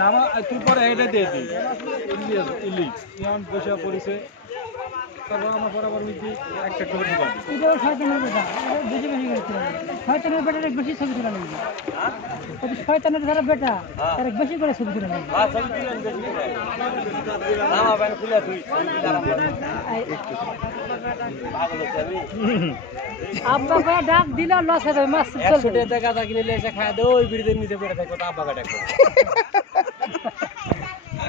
নামা তুই পরে এটা দিয়ে দিই ইলিশ ইমান বসে পড়েছে তারপর আমার বরাবর মিটি একটা করে দিবা এটা শয়তানের বেটা বেশি বেশি করতে শয়তানের বেটার বেশি ছবি তোলা লাগবে শয়তানের যারা বেটা তার বেশি করে ছবি তোলা লাগবে আব্বা ভাই ডাক দিলে লস হয়ে যাবে মাছ 100 টাকা গাঁজা কিনে এসে খায় দে ওই বিড়িদের নিচে পড়ে থাকো আব্বা ডাক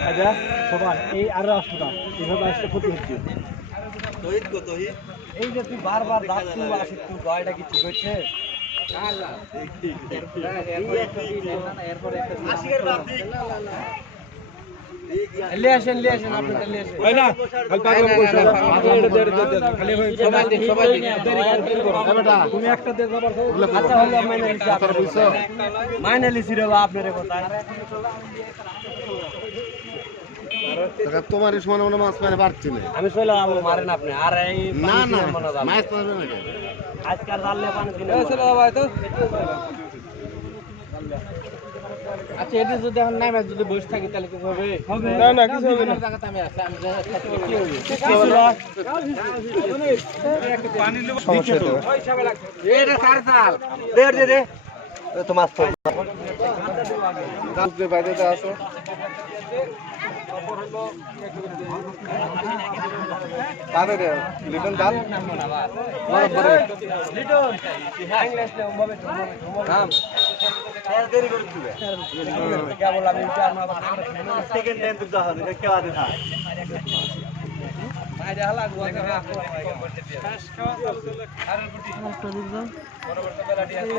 আচ্ছা সবাই এই আরো আসতো না এভাবে আসতে ক্ষতি হচ্ছে এই যে তুই বারবার ডাকতু আসি তুই গাড়িটা কি ঠিক হচ্ছে লে আসেন আপনারা লে আসেন ভাই না খালি পাগল কইছো এটা দে খালি সবাই বেটা তুমি একটা দে যাবার আচ্ছা হলো মাইনে লিছি আপনারা বুঝছো মাইনে লিছি রে আপনারে কথা তোমার সমান মনে মাছ পাইলে পারছি না আমি চলে যাবো মারেন আপনি আর এই না না মাছ পাবে না আজকাল জানলে পানি দিলে চলে ভাই তো আচ্ছা এটা যদি এখন নাই যদি বসে থাকি তাহলে কি হবে না না কিছু হবে না জায়গাতে আমি আছি আমি কি হবে পানি নেব সমস্যা তো এটা সার সাল দে দে তো মাছ তো বুঝতে বাইরে তো আসো কাদের লিটন ডাল লিটন ইংলিশ লে ওভাবে নাম দেরি করে দিবে কেবল আমি সেকেন্ড টাইম তুই দাও এটা কেবা দে থাক আইডা হালা গুয়া কা শেষ খাওয়া চলছে আর গুটি বড় বড় বেলাটি আছে